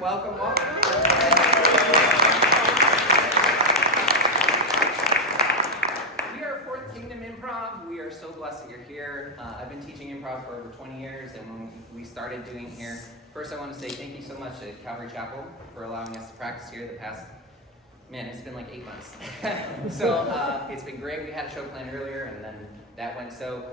Welcome, welcome. We are Fourth Kingdom Improv. We are so blessed that you're here. I've been teaching improv for over 20 years, and when we started doing it here, first I want to say thank you so much to Calvary Chapel for allowing us to practice here the past, man, it's been like 8 months. So it's been great. We had a show planned earlier, and then that went so.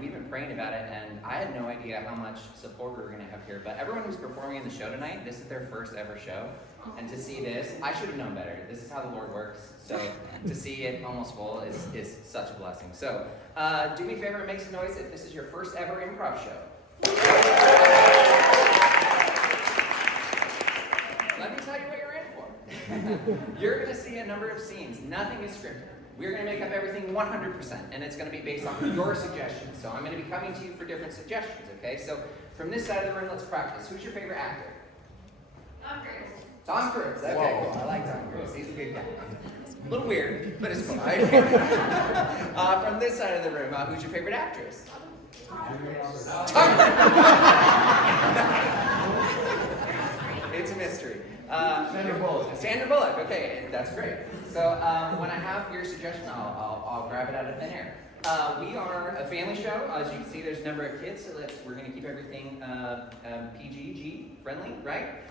We've been praying about it, and I had no idea how much support we were going to have here. But everyone who's performing in the show tonight, this is their first ever show. And to see this, I should have known better. This is how the Lord works. So to see it almost full is such a blessing. So do me a favor and make some noise if this is your first ever improv show. Let me tell you what you're in for. You're going to see a number of scenes. Nothing is scripted. We're going to make up everything 100%, and it's going to be based on your suggestions. So I'm going to be coming to you for different suggestions, okay? So from this side of the room, let's practice. Who's your favorite actor? Tom Cruise. Tom Cruise. Okay, cool. I like Tom Cruise. He's a good guy. A little weird, but it's cool. From this side of the room, who's your favorite actress? It's a mystery. Sandra Bullock. Sandra Bullock. Okay, that's great. So when I have your suggestion, I'll grab it out of thin air. We are a family show. As you can see, there's a number of kids, so we're going to keep everything PG friendly, right?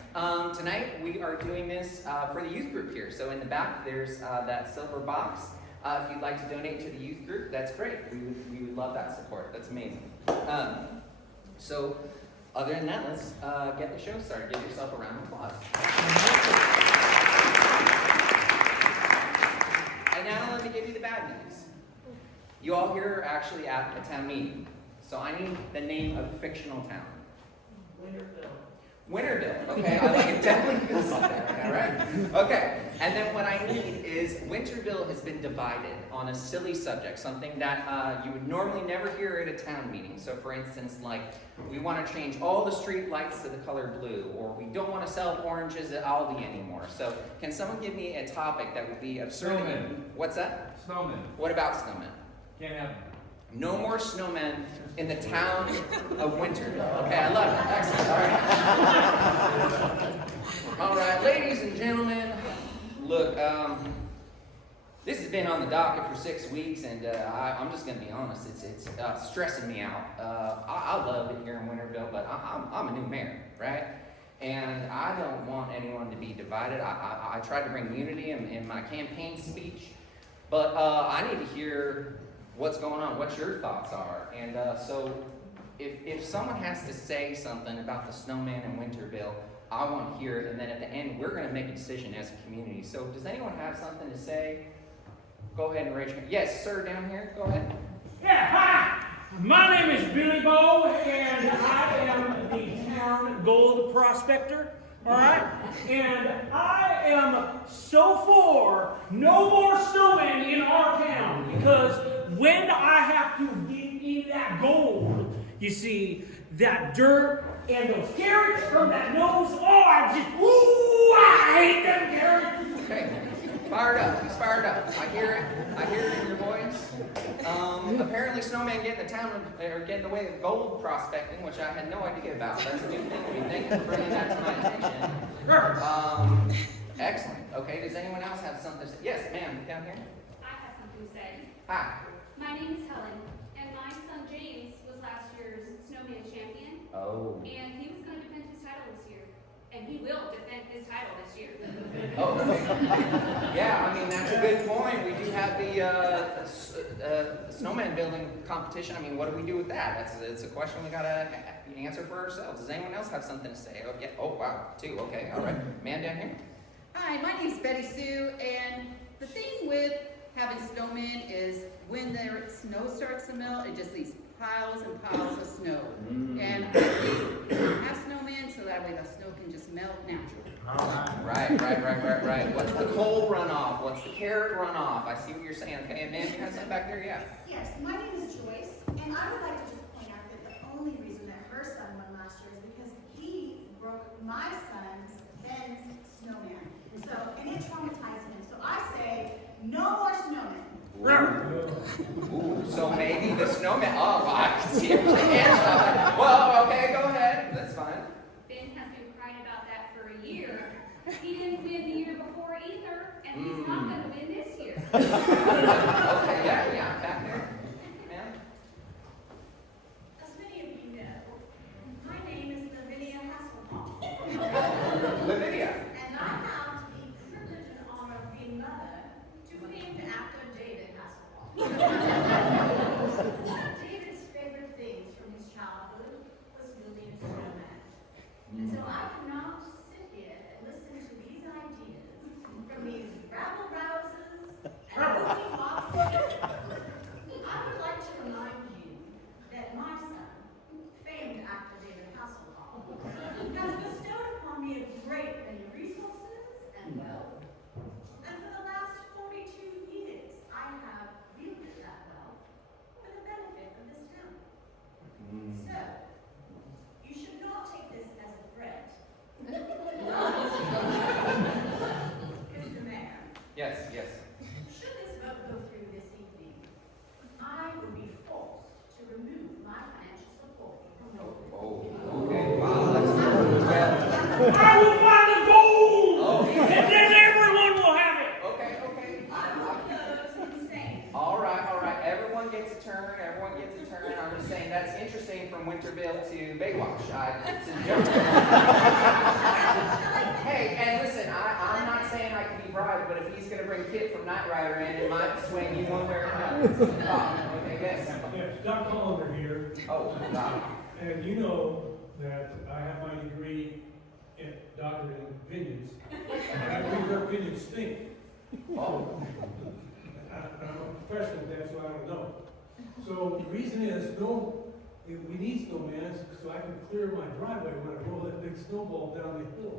Tonight we are doing this for the youth group here. So in the back, there's that silver box. If you'd like to donate to the youth group, that's great. We would love that support. That's amazing. So other than that, let's get the show started. Give yourself a round of applause. And now let me give you the bad news. You all here are actually at a town meeting. So I need the name of a fictional town. Winterville. Okay, I like it. Definitely feels like that right now, right? Okay, and then what I need is Winterville has been divided on a silly subject, something that you would normally never hear at a town meeting. So for instance, like, we want to change all the street lights to the color blue, or we don't want to sell oranges at Aldi anymore. So can someone give me a topic that would be absurd? Snowmen. What's that? Snowmen. What about snowmen? Can't have them. No more snowmen in the town of Winterville. Okay, I love it. Excellent. All right, ladies and gentlemen, look, this has been on the docket for 6 weeks, and I'm just going to be honest, it's stressing me out. I love it here in Winterville, but I'm a new mayor, right? And I don't want anyone to be divided. I tried to bring unity in my campaign speech, but I need to hear what's going on, what your thoughts are. And so if someone has to say something about the snowman in Winterville, I want to hear it, and then at the end, we're going to make a decision as a community. So does anyone have something to say? Go ahead and raise your hand. Yes, sir, down here. Go ahead. Yeah, hi! My name is Billy Bo, and I am the town gold prospector, all right? And I am so for no more snowmen in our town, because when I have to dig in that gold, you see, that dirt and those carrots from that nose, I hate them carrots. Okay. Fired up. He's fired up. I hear it in your voice. Apparently snowmen get in the town or get in the way of gold prospecting, which I had no idea about. That's a new thing to me. Thank you for bringing that to my attention. Excellent. Okay, does anyone else have something to say? Yes, ma'am, down here. I have something to say. Hi. My name is Helen, and my son James was last year's snowman champion. Oh. And he was going to defend his title this year. And he will defend his title this year. Oh, okay. Yeah, I mean, that's a good point. We do have the snowman building competition. I mean, what do we do with that? It's a question we got to answer for ourselves. Does anyone else have something to say? Oh, yeah. Oh, wow. Two. Okay. All right. Man down here. Hi, my name's Betty Sue, and the thing with having snowmen is when their snow starts to melt, it just leaves piles and piles of snow. And I think have snowmen so that way the snow can just melt naturally. Right. What's the coal runoff? What's the carrot runoff? I see what you're saying. Okay, man, you have something back there? Yeah. Yes, my name is Joyce, and I would like to just point out that the only reason that her son won last year is because he broke my son's Ben's snowman. And it traumatized him. So I say, no more snowmen. Ooh, so maybe the snowman. Oh, I can see your hands up. Well, okay, go ahead. That's fine. Ben has been crying about that Okay, yeah, back there. Ma'am? As many of you know, my name is Lavinia Hasselhoff. Lavinia. And I have the privilege and honor of being mother to famed actor David Hasselhoff. One of David's favorite things from his childhood was building a snowman. And so I cannot sit here and listen to these ideas from these rabble-rousers and movie boxes. I would like to remind you that my son, famed actor David Hasselhoff, has bestowed upon me a great many resources and wealth. And for the last 42 years, I have wielded that wealth for the benefit of this town. So, you should not take this as a threat. Mr. Mayor, Yes. should this vote go through this evening, I would be forced to remove my financial support from local. Oh, okay. Wow, that's well. I will find the gold! Oh, And then everyone will have it! okay. I will close insane. All right. Everyone gets a turn. I'm just saying that's interesting from Winterville to Baywatch. It's a joke. Hey, and listen, I'm not saying I can be bribed, but if he's going to bring Kit from Knight Rider in, it might swing you one way or another. Okay, yes. Yes, Doc Hollander here, Oh, God. and you know that I have my degree in doctorate in opinions, and I think your opinions stink. Oh. I'm a professional, that's why I don't know. So the reason is, we need snowmans so I can clear my driveway when I roll that big snowball down the hill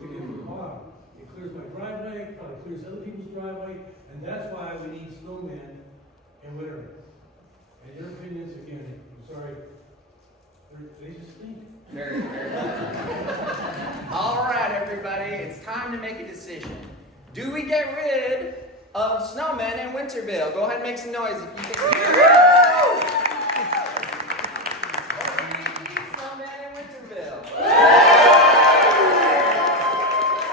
to get to the bottom. It clears my driveway, probably clears other people's driveway, and that's why we need snowmen in winter. And your opinions, again, I'm sorry, they just stink. Very good. All right, everybody, it's time to make a decision. Do we get rid of snowmen in Winterville? Go ahead and make some noise if you think we need snowmen in Winterville.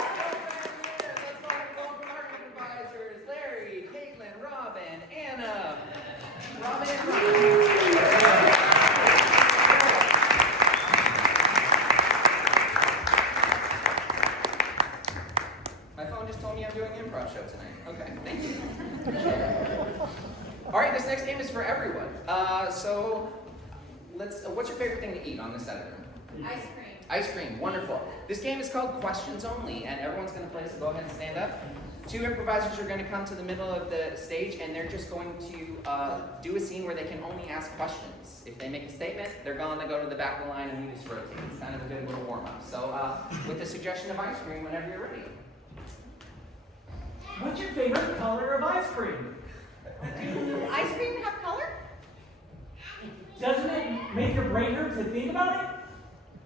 Let's go ahead and welcome our supervisors, Larry, Caitlin, Robin, Anna. Robin and Robin. My phone just told me I'm doing an improv show tonight. Okay, thank you. All right, this next game is for everyone. So what's your favorite thing to eat on this side of the room? Ice cream. Ice cream, wonderful. This game is called Questions Only, and everyone's going to play, so go ahead and stand up. Two improvisers are going to come to the middle of the stage, and they're just going to do a scene where they can only ask questions. If they make a statement, they're going to go to the back of the line and we just rotate. It's kind of a good little warm-up. So with the suggestion of ice cream whenever you're ready. What's your favorite color of ice cream? Ice cream have color? Doesn't it make your brain hurt to think about it?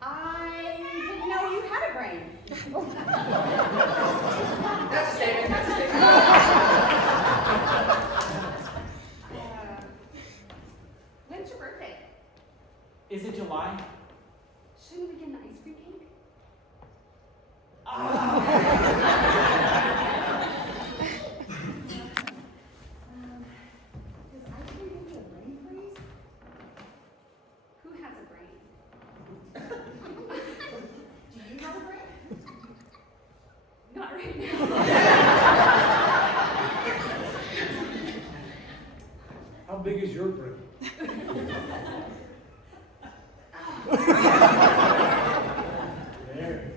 I didn't know you had a brain. That's a statement. When's your birthday? Is it July? Shouldn't we get an ice cream cake? Does ice cream give you a brain freeze? Who has a brain? Do you have a brain? Not right now. How big is your brain? There.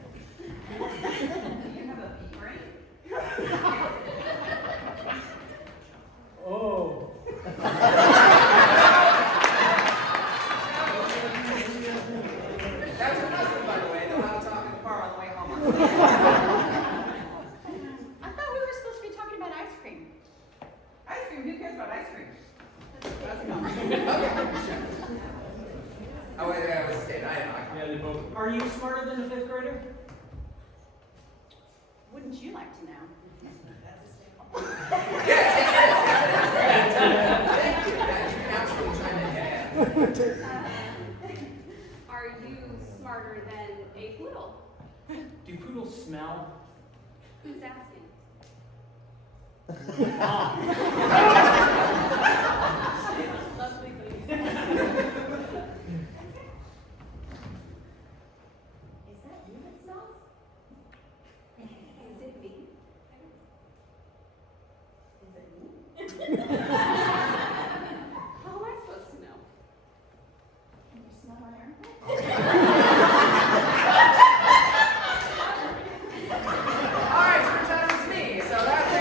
Do you have a bee brain? Oh. That's her husband, by the way. They'll have a talk in the car on the way home. I thought we were supposed to be talking about ice cream. Ice cream? Who cares about ice cream? Oh, wait, I was saying, I Yeah, they both. Are you smarter than a fifth grader? Wouldn't you like to know? Yes, thank you. Yeah, you can absolutely chime in. Yeah. Are you smarter than a poodle? Do poodles smell? Who's asking? Lovely lady. Is that you that smells? Is it me? Is it me? How am I supposed to know? Can you smell my armpit? All right, turns out it's me. So that's it.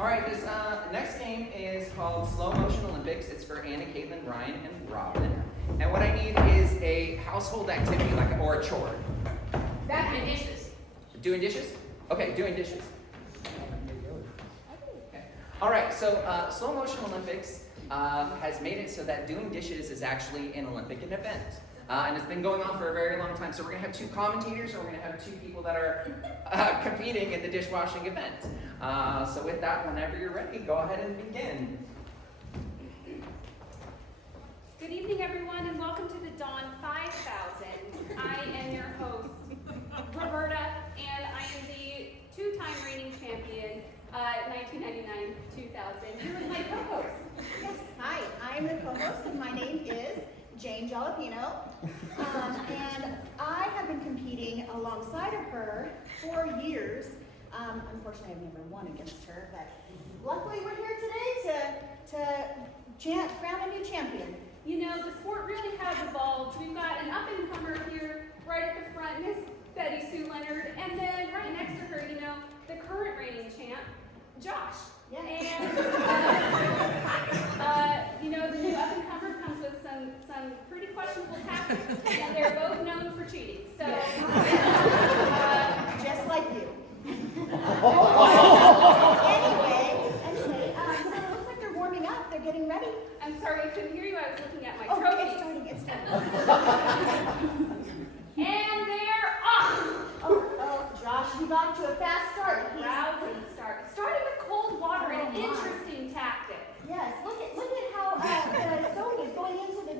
All right, this next game is called Slow Motion Olympics. It's for Anna, Caitlin, Ryan, and Robin. And what I need is a household activity, or a chore. Vacuum dishes. Doing dishes? Okay, doing dishes. Okay. All right, so Slow Motion Olympics has made it so that doing dishes is actually an Olympic event. And it's been going on for a very long time. So we're going to have 2 commentators, and we're going to have 2 people that are competing in the dishwashing event. So with that, whenever you're ready, go ahead and begin. Good evening, everyone, and welcome to the Dawn 5000. I am your host, Roberta, and I am the 2-time reigning champion, 1999-2000. You are my co-host. Yes, hi, I'm the co-host and my name is Jane Jalapeno. And I have been competing alongside of her for years. Unfortunately, I've never won against her, but luckily we're here today to crown a new champion. You know, the sport really has evolved. We've got an up-and-comer here right at the front, Miss Betty Sue Leonard, and then right next to her, the current reigning champ, Josh. Yeah. And, the new up-and-comer comes with some pretty questionable tactics, and they're both known for cheating. So, Just like you. Anyway, so it looks like they're warming up. They're getting ready. I'm sorry, I couldn't hear you. I was looking at my Oh, trophies. it's starting. And they're off! Oh, Josh, you've off to a fast start. Rousing start. Starting with cold water, an Oh, my. interesting tactic. Yes, look at how the soda is going into the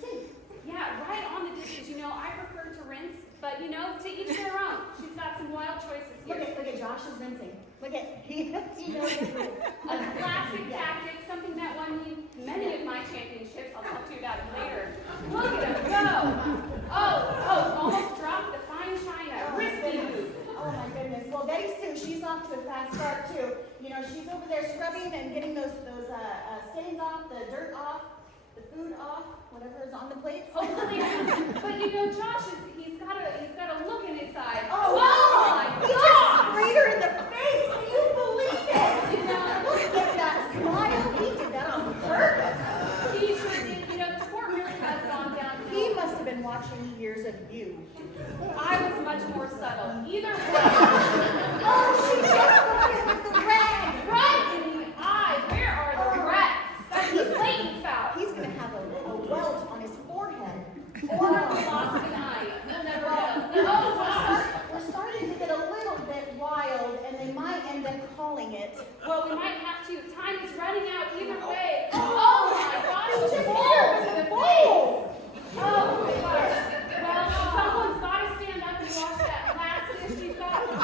sink. Yeah, right on the dishes. I prefer to rinse, but to each their own. She's got some wild choices Look here. at Josh is rinsing. Look at he knows his rules. A classic tactic, something that won me many of my championships. I'll talk to you about it later. Look at him go! Oh, almost dropped the fine china. Risky move. Oh my goodness. Well, Betty Sue, she's off to a fast start too. She's over there scrubbing and getting those stains off, the dirt off, the food off, whatever is on the plates. Hopefully, but Josh he's got a look in his eye. Oh, my he God! just sprayed her in the face. Can you believe it? Look at that smile. He did that on purpose. He sure did. The sport really has gone downhill. He must have been watching years of you. I was much more subtle. Either way, Oh, she just got him with the rag. right in the eye. Where are the rats? That's a blatant foul. He's going to have a welt on his forehead. Or the loss of an eye. We'll never know. We're starting to get a little bit wild, and they might end up calling it. Well, we might have to. Time is running out either way. Oh my gosh, He just hit her balls with to the the balls. face. Oh my gosh. Well, someone's got to stand up and wash that last dish. We've got 5, I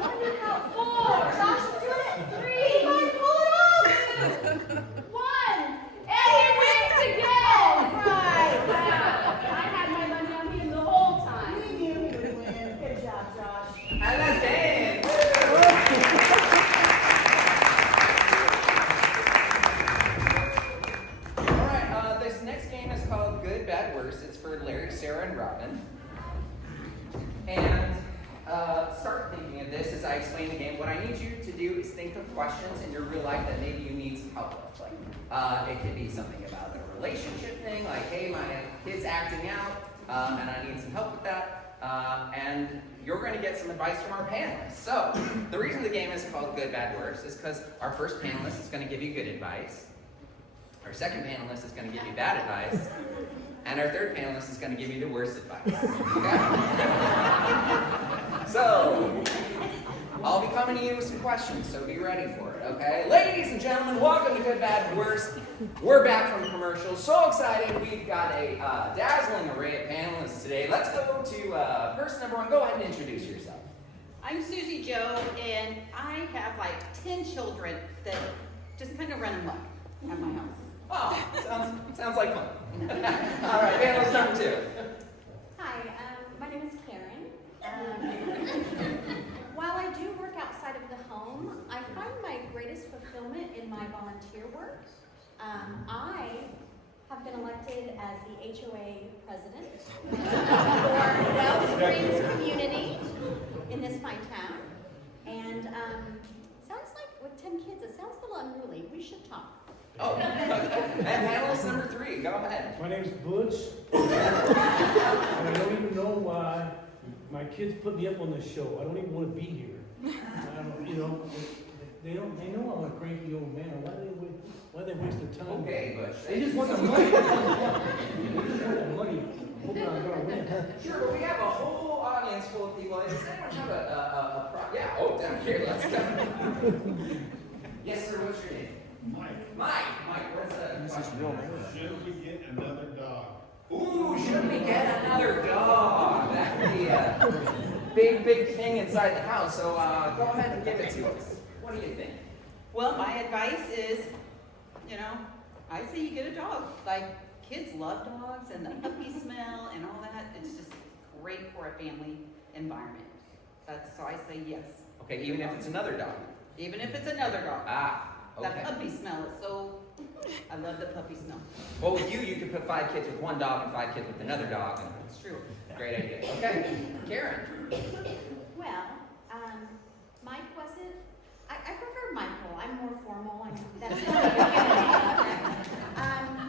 wonder how 4, Josh is doing it. 3, He might pull it off. 1, and he wins again! Right. Wow, I had my money on him the whole time. We knew he would win. Good job, Josh. And that's it. All right, this next game is called Good, Bad, Worse. It's for Larry, Sarah, and Robin. And start thinking of this as I explain the game. What I need you to do is think of questions in your real life that maybe you need some help with. Like, it could be something about a relationship thing, like, hey, my kid's acting out, and I need some help with that. And you're going to get some advice from our panelists. So, the reason the game is called Good, Bad, Worse is because our first panelist is going to give you good advice. Our second panelist is going to give you bad advice. And our third panelist is going to give you the worst advice. Okay? So, I'll be coming to you with some questions, so be ready for it. okay? Ladies and gentlemen, welcome to Good, Bad, Worst. We're back from commercials. So excited. We've got a dazzling array of panelists today. Let's go to person number one. Go ahead and introduce yourself. I'm Susie Joe, and I have like 10 children that just kind of run amok at my house. Oh, sounds like fun. All right, panelist number two. Hi, my name is Karen. While I do work outside of the home, I find my greatest fulfillment in my volunteer work. I have been elected as the HOA president for Well Springs community in this fine town. And sounds like with 10 kids, it sounds a little unruly. We should talk. Oh, and panelist number three. Go ahead. My name's Butch, and I don't even know why my kids put me up on this show. I don't even want to be here. You know, they know I'm a cranky old man. Why they waste their time? Okay, Butch. They just want the money. They just want the money. Hoping I'm gonna win. Sure, but we have a whole audience full of people. Does anyone have yeah, oh, down here, let's go. Yes, sir, what's your name? Mike, what's the question? Should we get another dog? Ooh, should we get another dog? That would be a big thing inside the house. So go ahead and give it to us. What do you think? Well, my advice is, I say you get a dog. Like, kids love dogs and the puppy smell and all that. It's just great for a family environment. So I say yes. Okay, even if it's another dog. Even if it's another dog. Okay. That puppy smell is so, I love the puppy smell. Well, with you could put 5 kids with one dog and 5 kids with another dog. And It's true. great idea. Okay, Karen. Well, Mike wasn't, I prefer Michael. I'm more formal. That's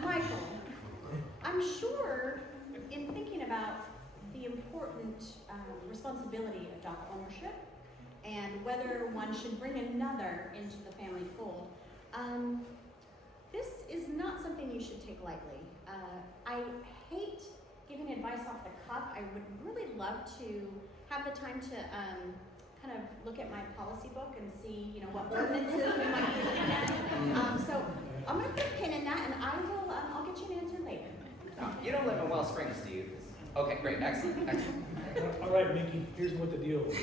Michael, I'm sure in thinking about the important responsibility of dog ownership and whether one should bring another into the family fold, this is not something you should take lightly. I hate giving advice off the cuff. I would really love to have the time to kind of look at my policy book and see, what ordinances we might be looking at. So I'm going to put a pin in that, and I'll get you an answer later. You don't live in Well Springs, do you? Okay, great, excellent. All right, Mickey, here's what the deal is.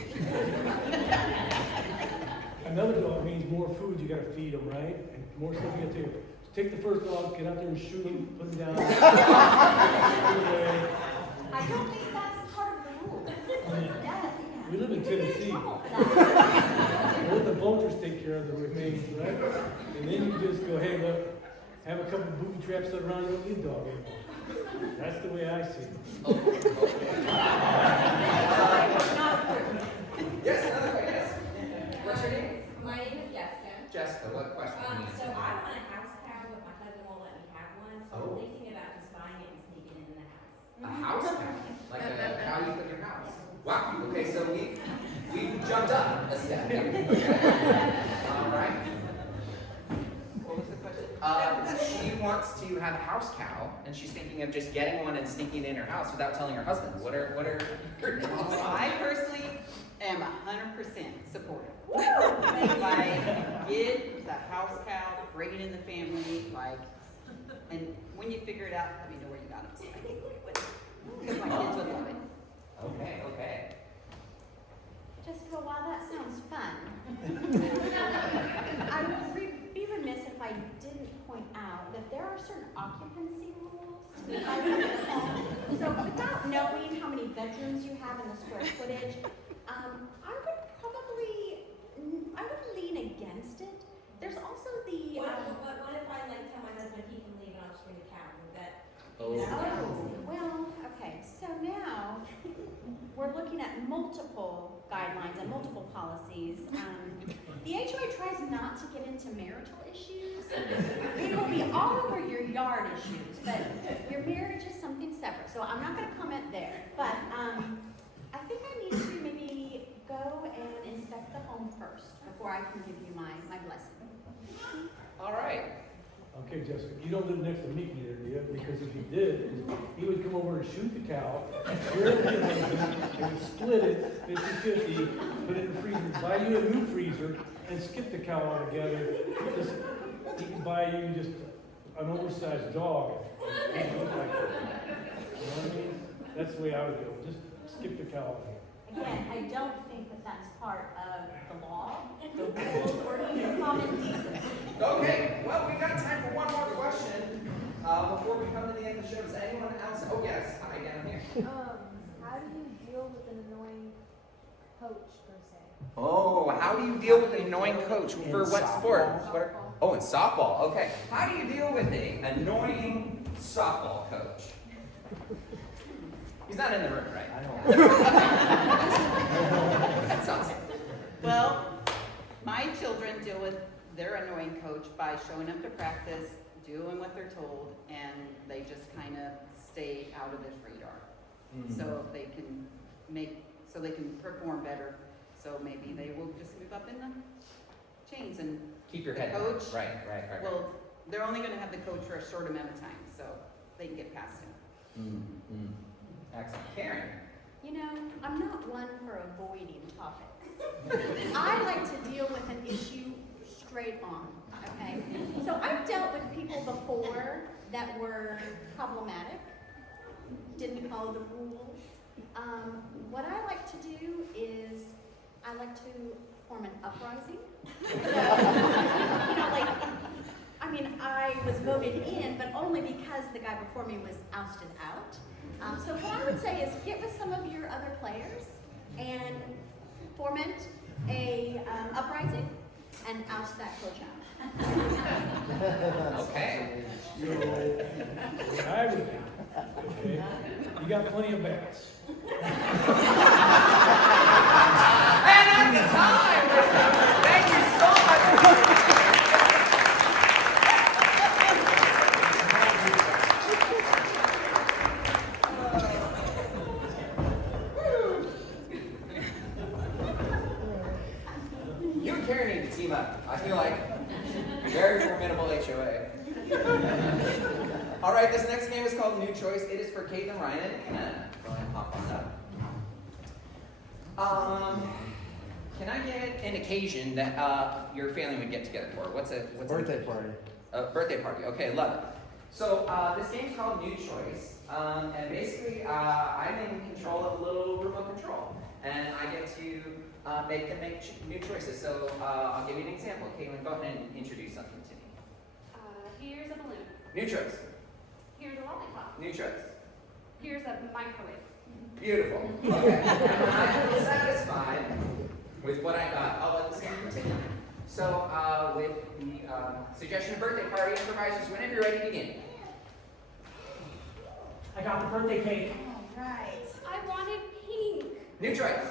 Another dog means more food you gotta feed them, right? And more stuff you gotta take. So take the first dog, get out there and shoot him, put him down. Put him away. I don't think that's part of the rules. We live in Tennessee. Let the vultures take care of the remains, right? And then you just go, hey, look, have a couple booby traps set around, you don't need a dog anymore. That's the way I see it. Yes, another way, yes. What's your name? My name is Jessica. Jessica, what question? So I want a house cow, but my husband won't let me have one. So Oh. I'm thinking about just buying it and sneaking it in the house. A house cow? Like a cow you put in your house? Wow, okay, so we jumped up a step here. All right. What was the question? She wants to have a house cow, and she's thinking of just getting one and sneaking it in her house without telling her husband. What are her thoughts So on I that? personally am 100% supportive. Like, get the house cow, bring it in the family, and when you figure it out, let me know where you got it. Because my kids would love it. Okay. Jessica, while that sounds fun, I would be remiss if I didn't point out that there are certain occupancy rules to the size of the home. So without knowing how many bedrooms you have and the square footage, I would lean against it. There's also the. What if I tell my husband he can leave and I'll just bring a cow? Would that? Oh, well, okay, so now we're looking at multiple guidelines and multiple policies. The HOA tries not to get into marital issues. It will be all over your yard issues, but your marriage is something separate, so I'm not gonna comment there. But I think I need to maybe go and inspect the home first before I can give you my blessing. All right. Okay, Jessica, you don't live next to Mickey there, do you? Because if you did, he would come over and shoot the cow, share it with your husband, and would split it 50-50, put it in the freezer, buy you a new freezer, and skip the cow altogether. He can buy you just an oversized dog. It doesn't look like that. You know what I mean? That's the way I would go. Just skip the cow. Again, I don't think that that's part of the law, the rules, or even common decency. Okay, well, we got time for one more question before we come to the end of the show. Does anyone else? Oh, yes. Hi, down here. How do you deal with an annoying coach, per se? Oh, how do you deal with an annoying coach? For what sport? Oh, in softball. Okay. How do you deal with an annoying softball coach? He's not in the room, right? I know. That's awesome. Well, my children deal with their annoying coach by showing up to practice, doing what they're told, and they just kind of stay out of his radar. So they can perform better. So maybe they will just move up in the chains and Keep your the head coach. down. Right. Well, they're only going to have the coach for a short amount of time, so they can get past him. Excellent. Karen. You know, I'm not one for avoiding topics. I like to deal with an issue straight on, okay? So I've dealt with people before that were problematic, didn't follow the rules. What I like to do is I like to form an uprising. I was voted in, but only because the guy before me was ousted out. So what I would say is get with some of your other players and foment a uprising and oust that coach out. Okay. You know, what I would do, okay? You got plenty of bats. And that's time! Thank you so much. You and Karen need to team up. I feel like very formidable HOA. All right, this next game is called New Choice. It is for Kate and Ryan and Hannah. Go ahead and hop on up. Can I get an occasion that your family would get together for? What's Birthday party. Birthday party. Okay, love it. So this game's called New Choice, and basically I'm in control of a little remote control, and I get to make new choices. So I'll give you an example. Caitlin, go ahead and introduce something to me. Here's a balloon. New choice. Here's a lollipop. New choice. Here's a microwave. Beautiful. Okay. And I feel satisfied with what I got. I'll let this game continue. So with the suggestion of birthday party improvisers, whenever you're ready, begin. I got the birthday cake. All right. I wanted pink. New choice.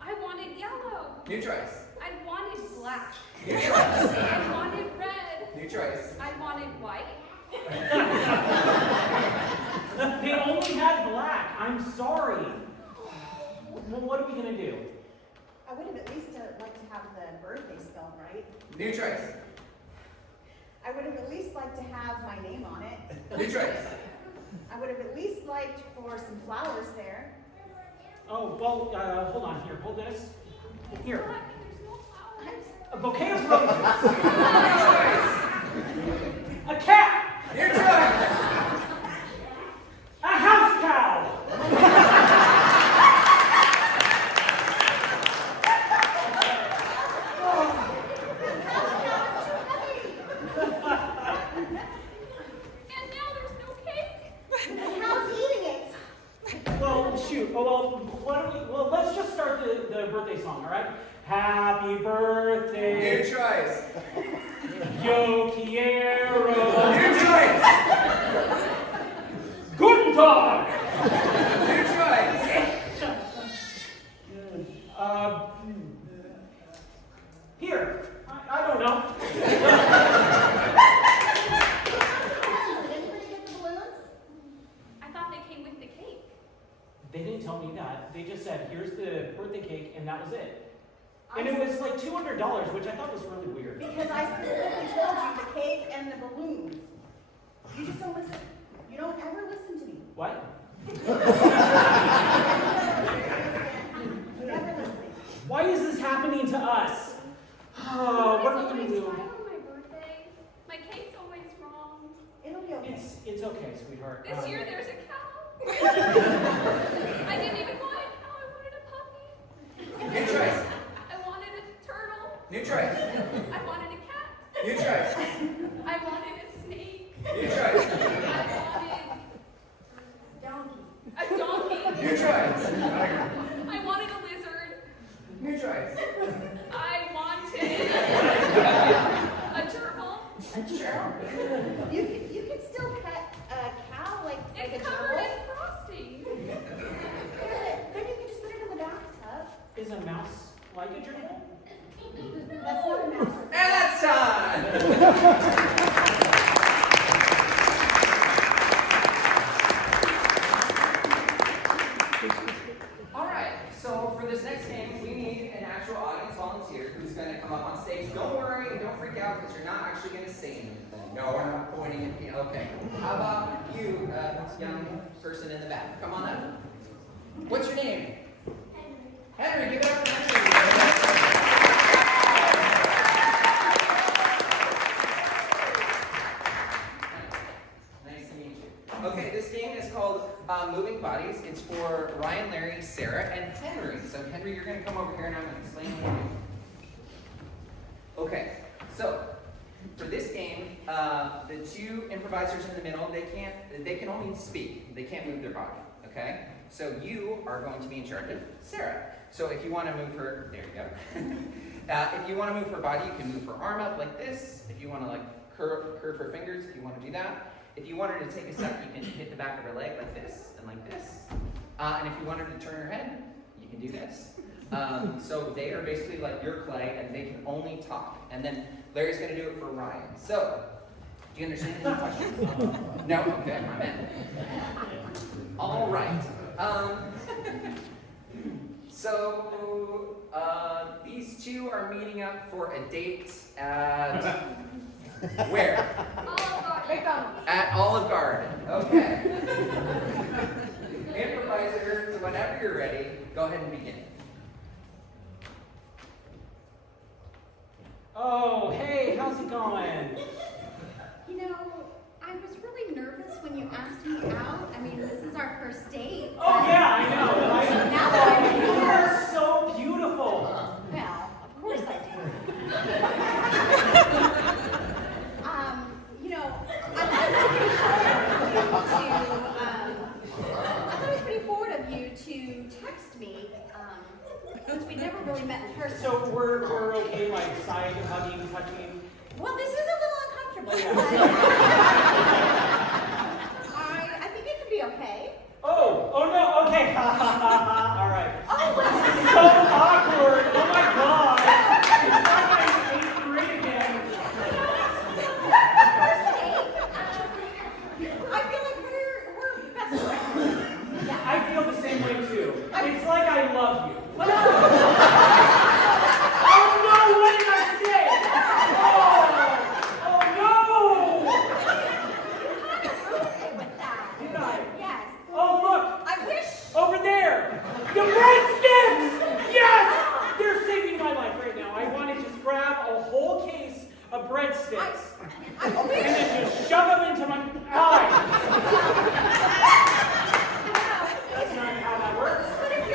I wanted yellow. New choice. I wanted black. New choice. I wanted red. New choice. I wanted white. They only had black. I'm sorry. Well, what are we gonna do? I would have at least liked to have the birthday spelled right. New choice. I would have at least liked to have my name on it. New choice. I would have at least liked for some flowers there. Oh, well, hold on here. Hold this. Here. What? There's no flowers. A bouquet of roses. New choice. A cat. New choice. A house cow. And now there's no cake. And how's eating it? Well, shoot. Well, let's just start the birthday song, all right? Happy birthday, New choice. yo quiero. New choice. Guten Tag. New choice. Here. I don't know. Did anybody get the balloons? I thought they came with the cake. They didn't tell me that. They just said, here's the birthday cake, and that was it. And it was like $200, which I thought was really weird. Because I specifically told you the cake and the balloons. You just don't listen. You don't ever listen to me. What? Never listening. Why is this happening to us? Oh, what are we gonna do? Why on my birthday? My cake's always wrong. It'll be okay. It's okay, sweetheart. This year there's a cow. I didn't even want a cow. I wanted a puppy. New choice. I wanted a turtle. New choice. I wanted a cat. New choice. I wanted a snake. New choice. I wanted Donkey. a donkey. New choice. I wanted a lizard. New choice. I wanted a gerbil. A gerbil. You can still pet a cow like a It's covered gerbil. in frosting. Then you can just put it in the bathtub. Is a mouse like a gerbil? That's not a mouse. And that's time! Alright, so for this next game, we need an actual audience volunteer who's going to come up on stage. Don't worry and don't freak out because you're not actually going to say anything. No, we're not pointing at me. Okay. How about you, young person in the back? Come on up. What's your name? Henry, give it up for Henry. Nice to meet you. Okay, this game is called Moving Bodies. It's for Ryan, Larry, Sarah, and Henry. So Henry, you're going to come over here and I'm going to explain what you do. Okay, so for this game, the two improvisers in the middle, they can only speak. They can't move their body. Okay, so you are going to be in charge of Sarah. So if you want to move her, there you go. If you want to move her body, you can move her arm up like this. If you want to like curve her fingers, if you want to do that. If you want her to take a step, you can hit the back of her leg like this and like this. And if you want her to turn her head, you can do this. So they are basically like your clay, and they can only talk. And then Larry's going to do it for Ryan. So, do you understand any questions? No? Okay, my man. All right. So, these two are meeting up for a date at where? At Olive Garden. Okay. Improvisers, whenever you're ready, go ahead and begin. Oh, hey, how's it going? You know, I was really nervous when you asked me out. I mean, this is our first date. Oh, yeah, I know. Now that I'm You here. are so beautiful. Well, of course I do. You know, I thought it was pretty forward of you to text me, since we never really met in person. So we're okay, like side hugging, touching. Well, this is a little uncomfortable. Yeah. I think it could be okay. Oh no, okay. All right. Oh, This is so awkward. Oh my god. It's like I'm in 8th grade again. I feel like we're best friends. Yeah. I feel the same way too. It's like I love you. Well, Oh no, what did I say? Oh no! with that. Did I? Yes. Oh look, I wish. over there! The breadsticks! Yes! They're saving my life right now. I want to just grab a whole case of breadsticks I and wish. then just shove them into my eye. That's not how that works. But if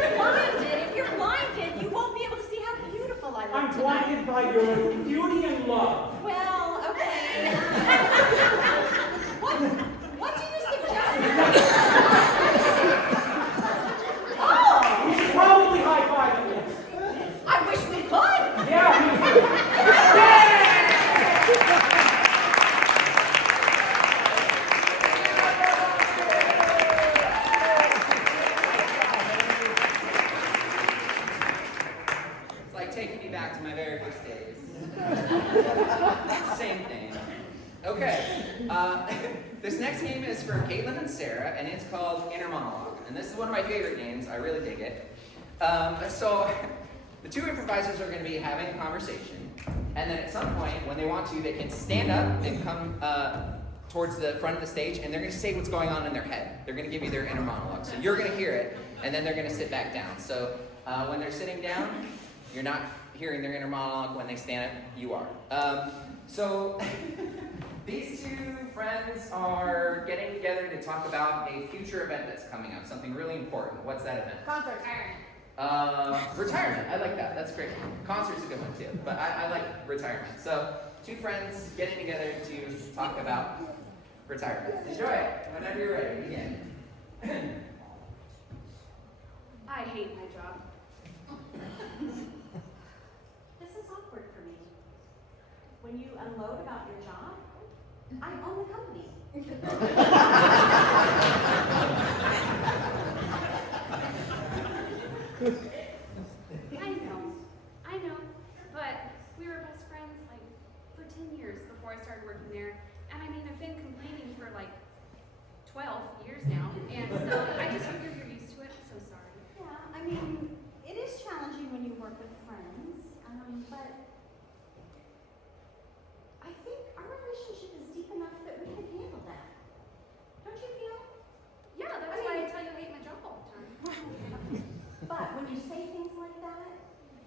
you're blinded, you won't be able to see how beautiful I look I'm tonight. blinded by your beauty and love. Well, okay. What do you suggest? Oh, We should probably high-five this. I wish we could. Yeah, me too. Yeah! It's like taking me back to my very first days. Same thing. Okay. This next game is for Caitlin and Sarah, and it's called Inner Monologue. And this is one of my favorite games. I really dig it. So the two improvisers are going to be having a conversation, and then at some point, when they want to, they can stand up and come towards the front of the stage, and they're going to say what's going on in their head. They're going to give you their inner monologue. So you're going to hear it, and then they're going to sit back down. So when they're sitting down, you're not hearing their inner monologue. When they stand up, you are. So these two friends are getting together to talk about a future event that's coming up, something really important. What's that event? Concert. Retirement. I like that. That's great. Concert's a good one too, but I like retirement. So two friends getting together to talk about retirement. Enjoy it. Whenever you're ready, begin. I hate my job. This is awkward for me. When you unload about your job, I own the company. I know, but we were best friends like for 10 years before I started working there, and I mean I've been complaining for like 12 years now, and so I just figured you're used to it. I'm so sorry. Yeah, I mean, it is challenging when you work with friends, but I think our relationship is deep enough that we can handle that. Don't you feel? Yeah, that's why I tell you I hate my job all the time. But when you say things like that,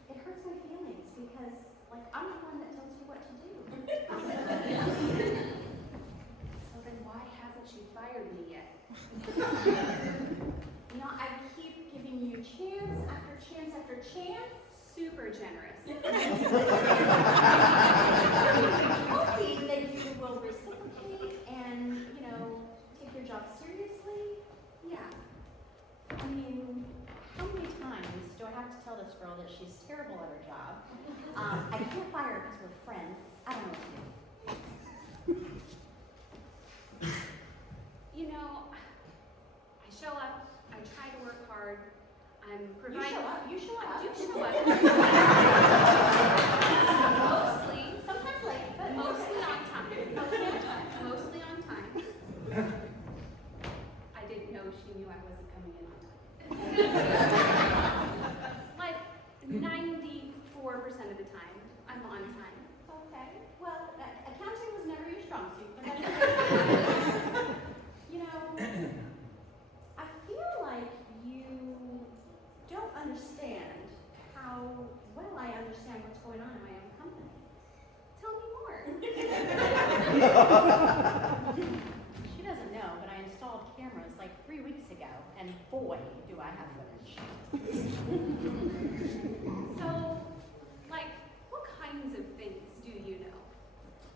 it hurts my feelings because, like, I'm the one that tells you what to do. So then why hasn't she fired me yet? You know, I keep giving you chance after chance after chance. Super generous. Hoping that you will reciprocate and, you know, take your job seriously. Yeah. I mean, how many times do I have to tell this girl that she's terrible at her job? I can't fire her because we're friends. I don't know what to do. You know, I show up, I try to work hard, I'm You providing. show up. You show up. I do show up. Mostly. Sometimes late, but Mostly on time. Mostly on time. Mostly on time. I didn't know she knew I wasn't coming in on time. Like 94% of the time, I'm on time. Okay. Well, accounting was never your strong suit, but that's okay. You know, I feel like you don't understand how well I understand what's going on in my own company. Tell me more. She doesn't know, but I installed cameras like 3 weeks ago, and boy, do I have footage. So, like, what kinds of things do you know?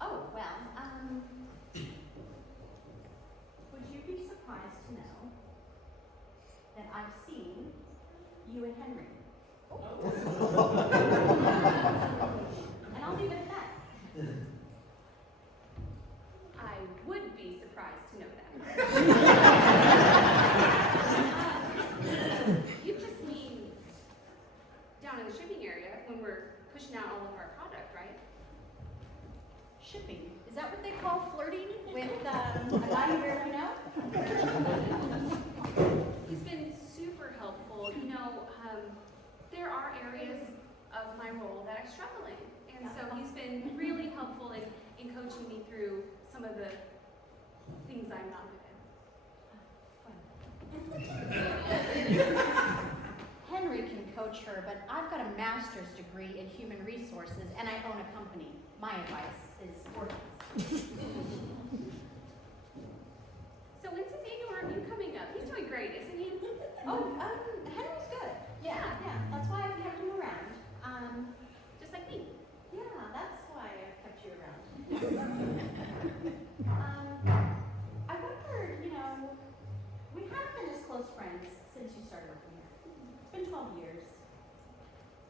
Oh, well, would you be surprised to know that I've seen you and Henry? And I'll leave it at that. I would be surprised to know that. You just mean down in the shipping area when we're pushing out all of our product, right? Shipping. Is that what they call flirting with a guy you barely know? He's been super helpful. You know, there are areas of my role that I struggle in. And so he's been really helpful in coaching me through some of the things I'm not good at. Henry can coach her, but I've got a master's degree in human resources and I own a company. My advice is worthless. So when's his annual review coming up? He's doing great, isn't he? Oh, Henry's good. Yeah. That's why I've kept him around. Just like me. Yeah, that's why I've kept you around. I wonder, you know, we have been as close friends since you started working here. It's been 12 years.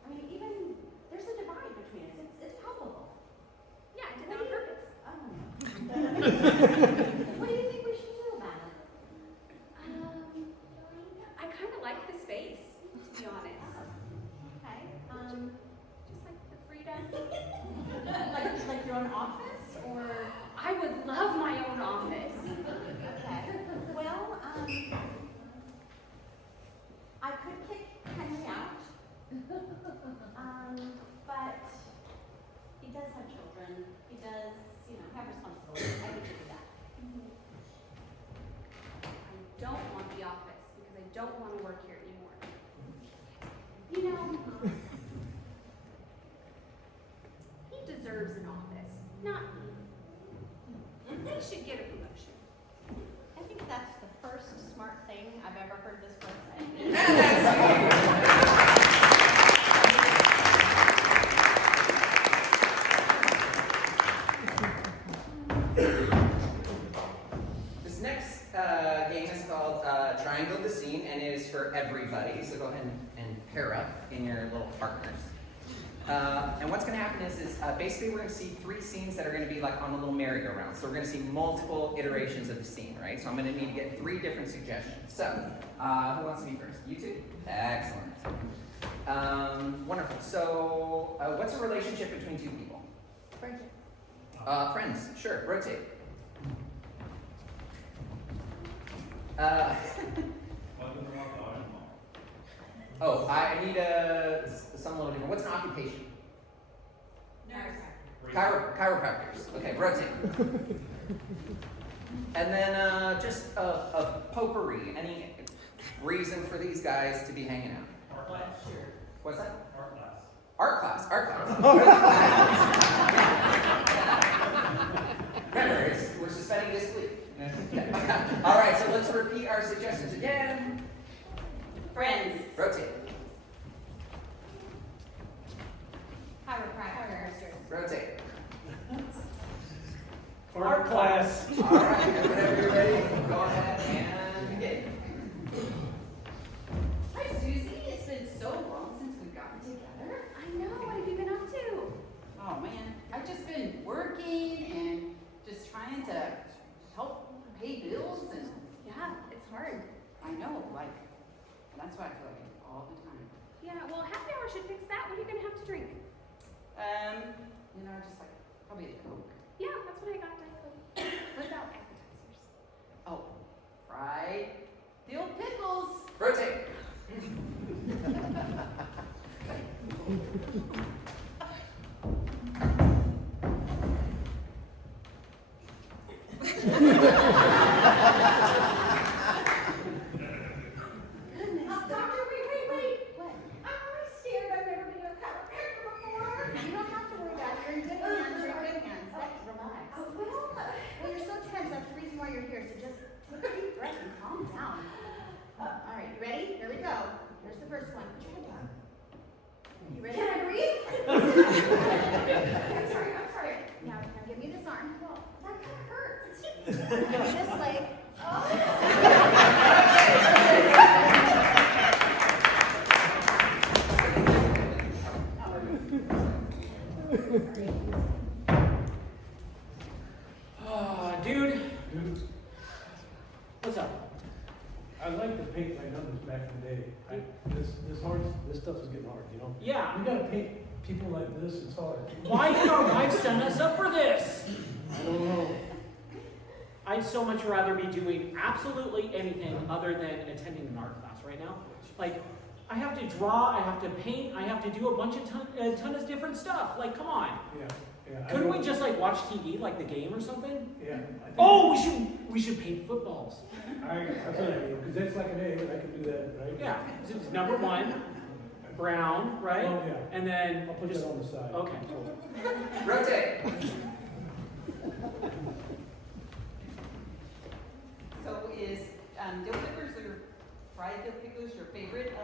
I mean, even there's a divide between us. It's palpable. Yeah, I did that on purpose. What do you think we should do about it? I kind of like the space, to be honest. Okay. Just like the freedom. Like your own office, or? I would love my own office. Okay. Well, I could kick Henry out. But he does have children. He does, you know, have responsibilities. I could do that. He deserves an office, not me. He should get a promotion. I think that's the first smart thing I've ever heard this girl say. This next game is called Triangle the Scene, and it is for everybody. So go ahead and pair up in your little partners. And what's going to happen is basically we're going to see 3 scenes that are going to be like on a little merry-go-round. So we're going to see multiple iterations of the scene, right? So I'm going to need to get 3 different suggestions. So who wants to be first? You two? Excellent. Wonderful. So what's a relationship between 2 people? Friendship. Friends. Sure. Rotate. Oh, I need some little different. What's an occupation? Chiropractors. Okay, rotate. And then just a potpourri. Any reason for these guys to be hanging out? Art class. Sure. What's that? Art class. Art class. Art class. Remember, we're suspending disbelief. All right, so let's repeat our suggestions again. Friends. Rotate. Chiropractors. Rotate. Art class. All right, whenever you're ready, go ahead and begin. Hi, Susie. It's been so long since we've gotten together. I know, what have you been up to? Oh man, I've just been working and just trying to help pay bills, and Yeah, it's hard. I know, like, that's what I feel like all the time. Yeah, well, happy hour should fix that. What are you going to have to drink? Just like, probably a Coke. Yeah, that's what I got. Diet Coke. What about appetizers? Oh, fried dill pickles. Rotate. Doctor, wait. What? I'm really scared. I've never been to a chiropractor before. You don't have to worry about it. You're in good hands. You're in good hands. Relax. Oh, well. Well, you're so tense. That's the reason why you're here. So just take a deep breath and calm down. All right, you ready? Here we go. Here's the first one. Put your head down. You ready? Can I breathe? I'm sorry. Now give me this arm. Well, that kind of hurts. Give me this leg. Dude. What's up? I like to paint my numbers back in the day. This stuff is getting hard, you know? Yeah. You gotta paint people like this, it's hard. Why did our wife send us up for this? I don't know. I'd so much rather be doing absolutely anything other than attending an art class right now. Like, I have to draw, I have to paint, I have to do a ton of different stuff. Like, come on. Yeah. Couldn't we just like watch TV, like the game or something? Yeah. I think Oh, we should paint footballs. because that's like an A, I can do that, right? Yeah, this is number 1, brown, right? Oh, yeah. And then I'll put that on the side. Okay. Rotate. So is dill pickles or fried dill pickles your favorite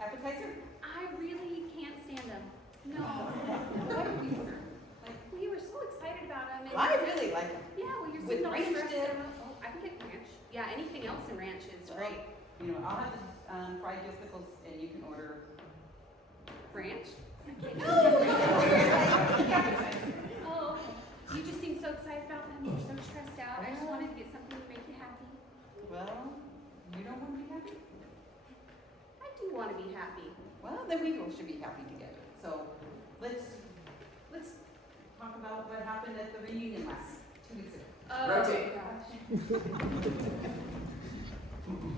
appetizer? I really can't stand them. No. What do we order? We were so excited about them. I really like them. Yeah, well, you're With sitting all ranch stressed dip. out. Oh, I can get ranch. Yeah, anything else in ranch is great. You know, I'll have the fried dill pickles, and you can order Ranch? Oh, Oh, okay. You just seem so excited about them. You're so stressed out. I just wanted to get something to make you happy. well, you don't want to be happy? I do want to be happy. Well, then we both should be happy together. So let's talk about what happened at the reunion last 2 weeks ago. Rotate. Gosh.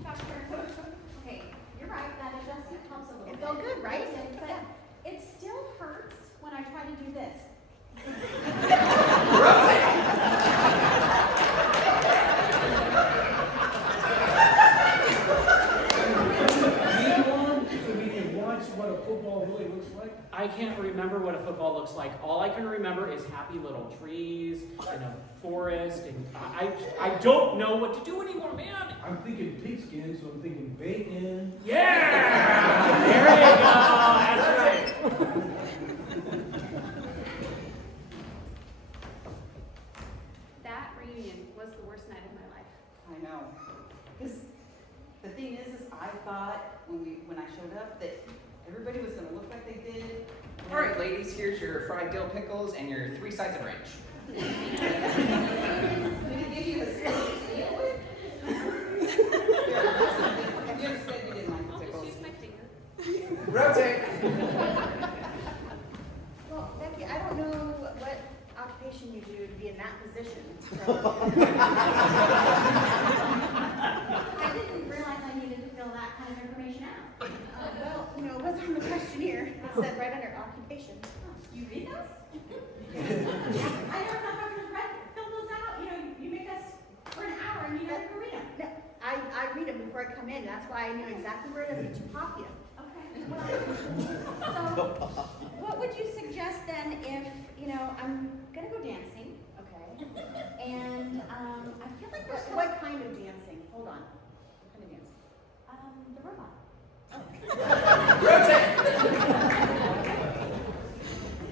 Doctor. Okay, you're right. That adjustment helps a little It bit. felt good, right? But it still hurts when I try to do this. So we can watch what a football really really looks like? I can't remember what a football looks like. All I can remember is happy little trees and a forest, and I don't know what to do anymore, man. I'm thinking pigskin, so I'm thinking bacon. Yeah! There you go. That's right. That reunion was the worst night of my life. I know. Because the thing is I thought when I showed up that everybody was gonna look like they did. All right, ladies, here's your fried dill pickles and your 3 sides of ranch. Did he give you a steak to deal with? Have you ever said you didn't like the I'll just pickles? use my finger. Rotate. Well, Becky, I don't know what occupation you do to be in that position, so. I didn't realize I needed to fill that kind of information out. Well, you know, it was on the questionnaire. It said right under occupation. You read those? I never thought I was read, fill those out. You know, you make us for an hour and you never can read them. No, I read them before I come in. That's why I knew exactly where to copy them. Okay. Well, so, what would you suggest then if, you know, I'm gonna go dancing, Okay. and I feel like there's What kind of dancing? Hold on. What kind of dancing? the robot. Rotate.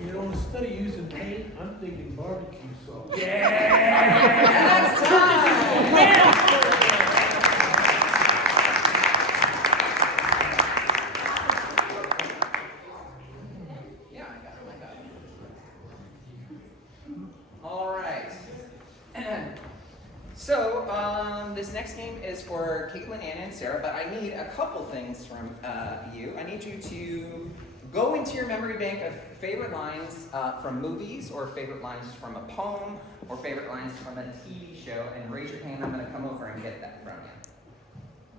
You know, instead of using paint, I'm thinking barbecue sauce. That's time. Yeah, I got it. All right. So, this next game is for Caitlin, Anna, and Sarah, but I need a couple things from you. I need you to go into your memory bank of favorite lines from movies, or favorite lines from a poem, or favorite lines from a TV show, and raise your hand. I'm going to come over and get that from you.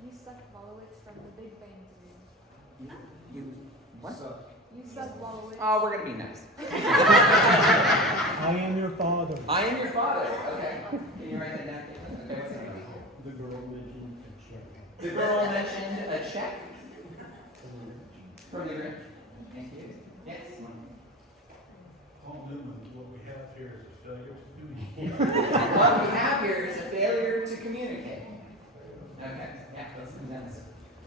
You suck Wolowitz from the Big Bang Theory. You what? You suck Wolowitz. Oh, we're going to be nice. I am your father. I am your father. Okay. Can you write that down? Okay, what's that? The girl mentioned a check. The girl mentioned a check from the rich. Thank you. Yes. Paul Newman, what we have here is a failure to communicate. What we have here is a failure to communicate. Okay. Yeah, let's do that.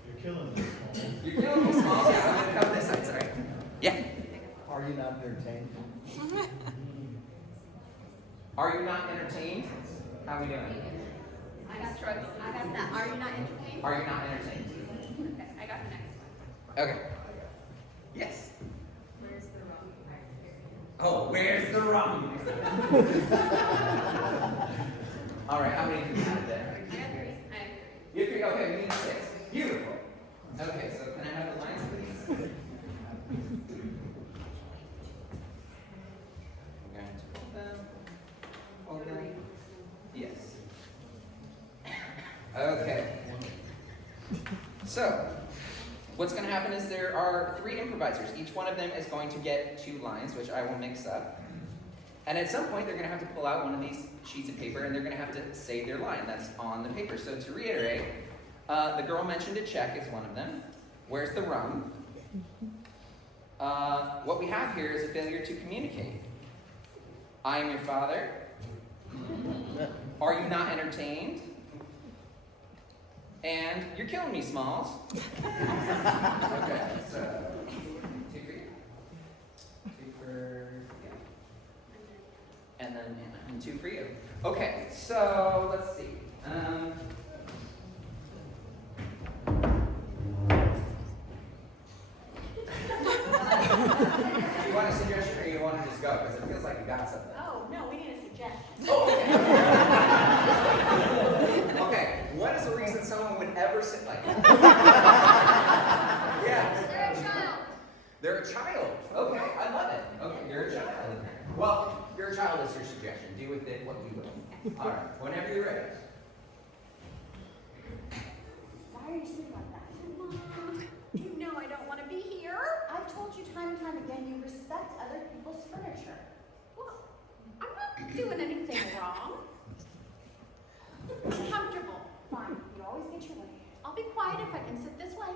You're killing this, Paul. You're killing me, Smalls. Yeah, I'm gonna cover this side. Sorry. Yeah. Are you not entertained? Are you not entertained? How are we doing? I got struggling. I got that. Are you not entertained? Are you not entertained? Okay, I got the next one. Okay. Yes. Where's the rum? Oh, where's the rum? All right. How many do you have there? I have 3. I have 3. You have 3. Okay, we need 6. Beautiful. Okay, so can I have the lines, please? I'm going to put them over. Yes. Okay. So, what's going to happen is there are 3 improvisers. Each one of them is going to get 2 lines, which I will mix up. And at some point, they're going to have to pull out one of these sheets of paper, and they're going to have to say their line. That's on the paper. So to reiterate, the girl mentioned a check is one of them. Where's the rum? What we have here is a failure to communicate. I am your father. Are you not entertained? And you're killing me, Smalls. Okay, so 2 for you. 2 for you. And then and 2 for you. Okay, so let's see. You want a suggestion, or you want to just go? Because it feels like you got something. Oh, no, we need a suggestion. Okay, what is the reason someone would ever sit like that? Yeah. They're a child. They're a child. Okay, I love it. Okay, you're a child. Well, you're a child is your suggestion. Do with it what you will. All right, whenever you're ready. Why are you sitting like that? Mom, you know I don't want to be here. I've told you time and time again, you respect other people's furniture. Well, I'm not doing anything wrong. It's comfortable. Fine, you always get your way. I'll be quiet if I can sit this way.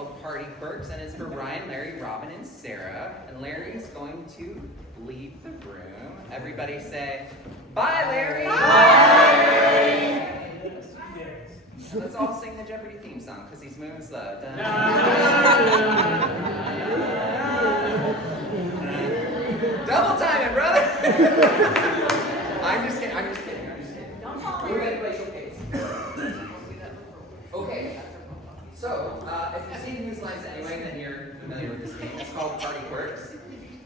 called Party Quirks, and it's for Ryan, Larry, Robin, and Sarah. And Larry's going to leave the room. Everybody say, bye, Larry! Bye! Let's all sing the Jeopardy theme song, because he's moving slow. Double time it, brother! I'm just kidding. Don't fall We're there. going to play showcase. Okay. So, if you've seen Whose Lines Anyway, then you're familiar with this game. It's called Party Quirks.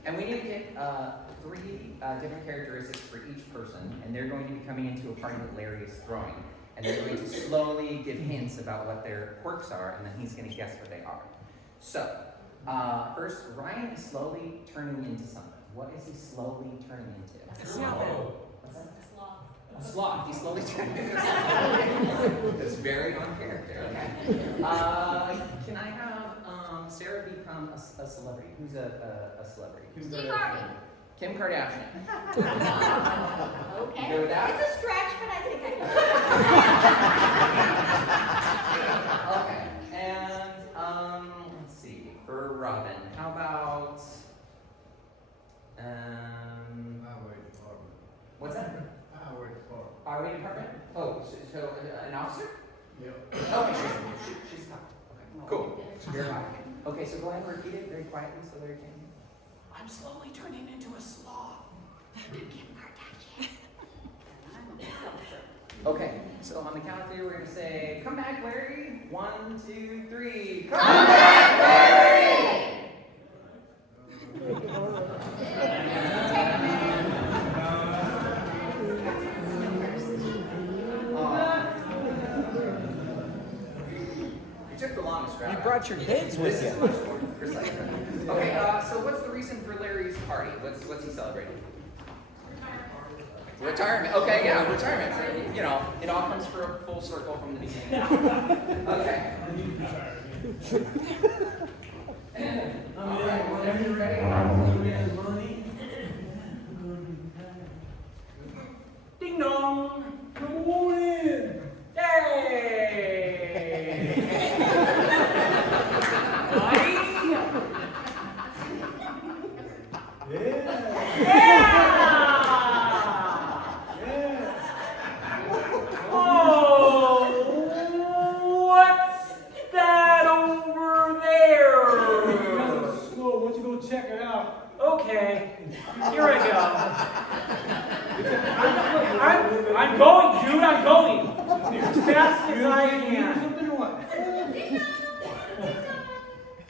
And we need to get 3 different characteristics for each person, and they're going to be coming into a party that Larry is throwing. And they're going to slowly give hints about what their quirks are, and then he's going to guess what they are. So, first, Ryan is slowly turning into something. What is he slowly turning into? A sloth. A sloth. He's slowly turning into something. That's very on character. Okay. Can I have Sarah become a celebrity? Who's a celebrity? Steve Harvey. Kim Kardashian. Okay. You go with that? It's a stretch, but I think I can. Okay. And let's see. For Robin, how about Highway department. what's that? Highway department. Highway department? Oh, so an officer? Yep. Okay, she's top. Okay, cool. You're right. Okay, so go ahead and repeat it very quietly so Larry can. I'm slowly turning into a sloth. Okay, so on the count of 3, we're gonna say, "Come back, Larry." 1, 2, 3. Come back, Larry! You took the longest route. You brought your kids with This is you. much more precise. Okay, so what's the reason for Larry's party? What's he celebrating? Retirement. Okay, yeah, retirement. You know, it all comes full circle from the beginning. Okay. All right, whenever you're ready. Ding dong. Come on in. Hey. Buddy. Yeah. Oh, what's that over there? Snow, why don't you go check it out? Okay, here I go. I'm going, dude. I'm going as fast as I can. Something or what?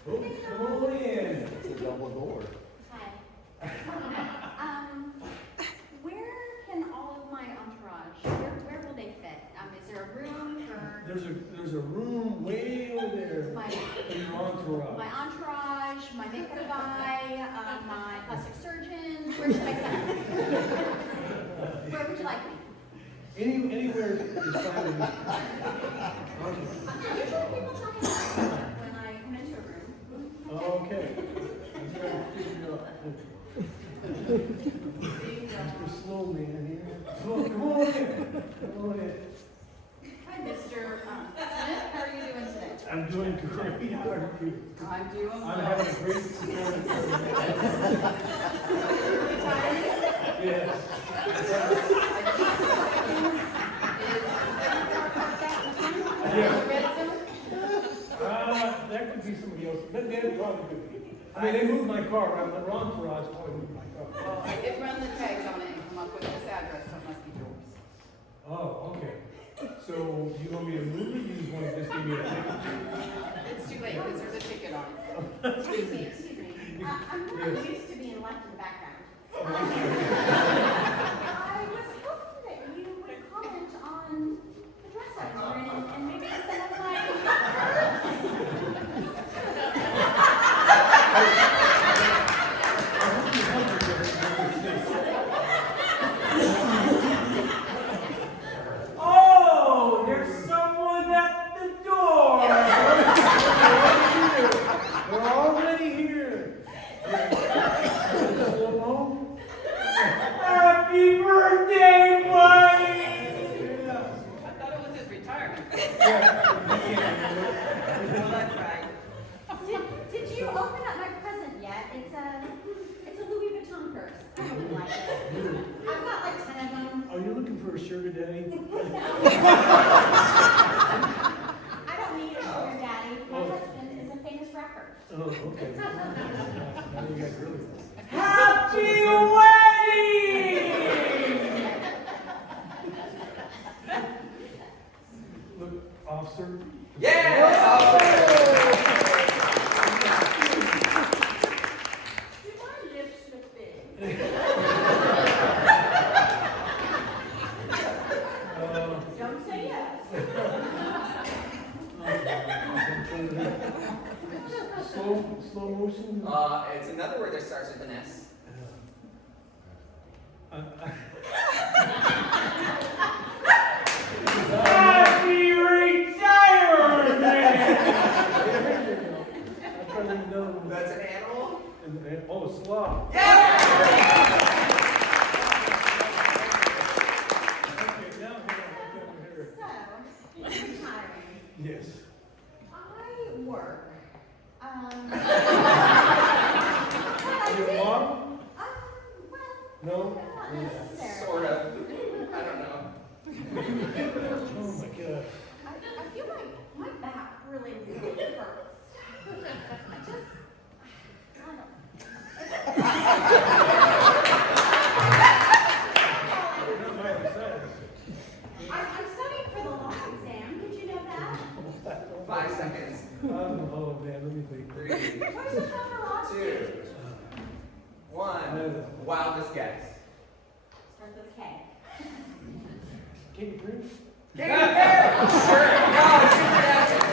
Oh, come on in. It's a double door. Hi. Where can all of my entourage, where will they fit? Is there a room for There's a room way over there my in your entourage. entourage, my makeup guy, my plastic surgeon? Where should I send them? Where would you like me? Anywhere is fine with me. Usually people tell me that when I come into a room. Okay. I'm trying to figure out. Mr. Snowman here. Come on in. Come on in. Hi, Mr. Smith. How are you doing today? I'm doing great. How are you? I'm doing I'm having a great experience. Yes. That could be somebody else. That probably could be. I mean, they moved my car around. The entourage probably moved my car. Well, I did run the tags on it and come up with this address, so it must be yours. Oh, okay. So, do you want me to move it? You just want to just give me a ticket? It's too late, because there's a ticket on it. Excuse me. I'm not used to being left in the background. I was hoping that you would comment on the dress I'm wearing and maybe some of my Oh, there's someone at the door. We're already here. Slow-mo? I don't need a sugar daddy. My husband is a famous rapper. Oh, okay. Now you guys really. Happy wedding! Look, officer. Yeah! Do my lips look big? Don't say yes. Slow motion. It's another word that starts with an S. Happy retirement! I'm trying to know. That's an animal? Oh, sloth. Yeah! Okay, now here. So, retiring. Yes. I work. Your mom? Well, No? not necessarily. Sort of. I don't know. Oh my God. I feel like my back really hurts. I just, I don't. I'm studying for the law exam. Did you know that? 5 seconds. Oh man, let me think. 3, Where's the cover law? 2, 1. Wildest guess. Starts with K. Katie Prince? Katy Perry! Sure. No, it's supernatural.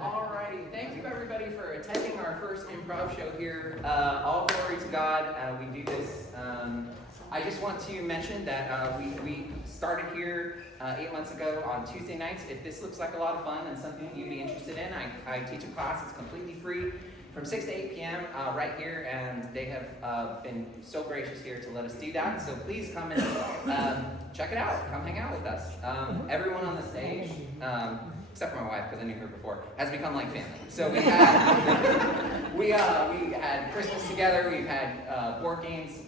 Alrighty, thank you everybody for attending our first improv show here. All glory to God. We do this. I just want to mention that we started here 8 months ago on Tuesday nights. If this looks like a lot of fun and something that you'd be interested in, I teach a class. It's completely free from 6 to 8 p.m. Right here, and they have been so gracious here to let us do that. So please come and check it out. Come hang out with us. Everyone on the stage, except for my wife, because I knew her before, has become like family. So we had we had Christmas together. We've had board games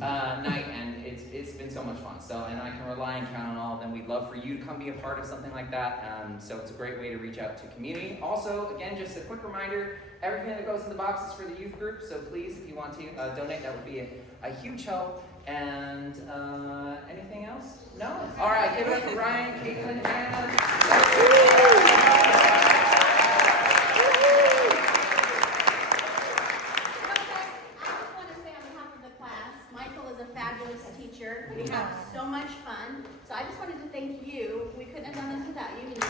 night, and it's been so much fun. So, and I can rely and count on all of them. We'd love for you to come be a part of something like that. So it's a great way to reach out to community. Also, again, just a quick reminder, everything that goes in the box is for the youth group. So please, if you want to donate, that would be a huge help. And anything else? No? All right, give it up for Ryan, Caitlin, Anna. We have so much fun. So I just wanted to thank you. We couldn't have done this without you. You did